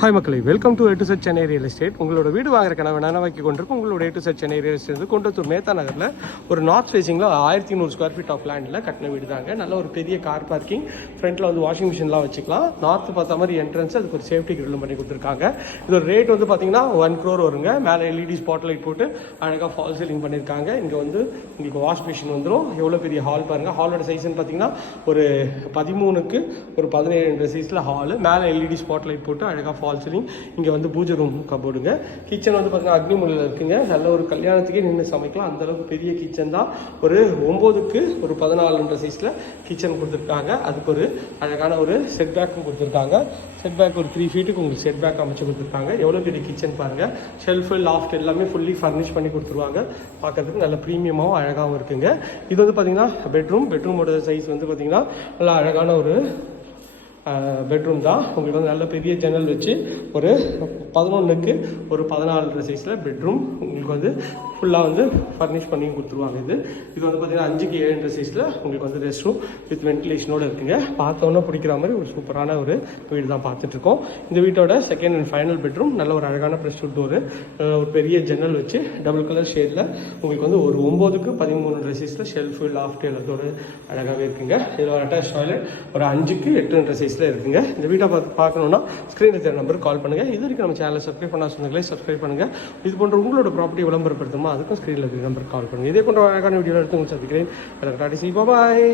Hi மக்களை. Welcome to எட்டு set Chennai real estate உங்களோட வீடு வாங்குற கனவை நனவாக்கி கொண்டிருக்கும் உங்களோட எட்டு செட் சென்னை ரியல் எஸ்டேட் வந்து கொண்டத்தூர் மேத்தா நகரில் ஒரு நார்த் ஃபேஸிங்கில் ஆயிரத்தி நூறு ஸ்கொயர் ஃபீட் ஆஃப் லேண்டில் கட்டின வீடு தாங்க. நல்ல ஒரு பெரிய கார் பார்க்கிங் ஃப்ரண்ட்டில் வந்து வாஷிங் மிஷின்லாம் வச்சுக்கலாம். நார்த் பார்த்த மாதிரி என்ட்ரன்ஸ் அதுக்கு ஒரு சேஃப்டி கிரில்லும் பண்ணி கொடுத்துருக்காங்க. இதோட ரேட் வந்து பார்த்தீங்கன்னா ஒன் க்ரோர் வருங்க. மேலே எல்இடி ஸ்பாட் லைட் போட்டு அழகாக ஃபால் சீலிங் பண்ணியிருக்காங்க இங்கே வந்து உங்களுக்கு வாஷ் மிஷின் வந்துடும் எவ்வளோ பெரிய ஹால் பாருங்கள் ஹாலோட சைஸ்ன்னு பார்த்தீங்கன்னா ஒரு பதிமூணுக்கு ஒரு பதினேழு சைஸில் ஹாலு மேலே எல்இடி ஸ்பாட் லைட் போட்டு அழகாக ஃபால் சீலிங் இங்கே வந்து பூஜை ரூம் கபோர்டுங்க கிச்சன் வந்து பார்த்தீங்கன்னா அக்னி முலையில் இருக்குங்க. நல்ல ஒரு கல்யாணத்துக்கே நின்று சமைக்கலாம். அந்தளவுக்கு பெரிய கிச்சன் தான். ஒரு ஒம்போதுக்கு ஒரு பதினாலுன்ற சைஸில் கிச்சன் கொடுத்துருக்காங்க. அதுக்கு ஒரு அழகான ஒரு செட் பேக்கும் கொடுத்துருக்காங்க. செட் பேக் ஒரு த்ரீ ஃபீட்டுக்கு உங்களுக்கு செட் பேக் அமைச்சு கொடுத்துருக்காங்க. எவ்வளோ பெரிய கிச்சன் பாருங்கள் ஷெல்ஃபு லாஃப்ட் எல்லாமே ஃபுல்லி ஃபர்னிஷ் பண்ணி கொடுத்துருவாங்க. பார்க்கறதுக்கு நல்ல ப்ரீமியமாகவும் அழகாகவும் இருக்குங்க. இது வந்து பார்த்தீங்கன்னா பெட்ரூம் பெட்ரூமோட சைஸ் வந்து பார்த்தீங்கன்னா நல்லா அழகான ஒரு பெட்ரூம் தான். உங்களுக்கு வந்து நல்ல பெரிய ஜன்னல் வச்சு ஒரு பதினொன்றுக்கு ஒரு பதினாலு சைஸில் பெட்ரூம் உங்களுக்கு வந்து ஃபுல்லாக வந்து ஃபர்னிஷ் பண்ணி கொடுத்துருவாங்க இது. இது வந்து பார்த்தீங்கன்னா அஞ்சுக்கு ஏழு சைஸில் உங்களுக்கு வந்து ரெஸ்ட் ரூம் வித் வென்டிலேஷனோடு இருக்குங்க. பார்த்தோன்னே பிடிக்கிற மாதிரி ஒரு சூப்பரான ஒரு வீடு தான் பார்த்துட்ருக்கோம் இந்த வீட்டோட செகண்ட் அண்ட் ஃபைனல் பெட்ரூம் நல்ல ஒரு அழகான ப்ரெஷ் டோரு ஒரு பெரிய ஜன்னல் வச்சு டபுள் கலர் ஷேடில் உங்களுக்கு வந்து ஒரு ஒம்போதுக்கு பதிமூணு சைஸில் ஷெல்ஃபு லாஃப்ட் எல்லாத்தோடு அழகாகவே இருக்குங்க. இதில் ஒரு அட்டாச் டாய்லெட் ஒரு அஞ்சுக்கு எட்டுன்ற சைஸில் இருக்குங்க. இந்த வீட்டை பார்த்து பார்க்கணுன்னா ஸ்க்ரீனில் தெரிய நம்பருக்கு கால் பண்ணுங்கள் இது வரைக்கும் நம்ம சேனலை சப்ஸ்கிரைப் பண்ணா சொன்னீங்களே சப்ஸ்கிரைப் பண்ணுங்கள் இது போன்ற உங்களோட ப்ராப்பர்ட்டி விளம்பரப்படுத்தணுமா அதுக்கும் ஸ்க்ரீனில் இருக்கிற நம்பருக்கு கால் பண்ணுங்கள் இதே போன்ற அழகான வீடியோ எடுத்து உங்களுக்கு சந்திக்கிறேன். பாய்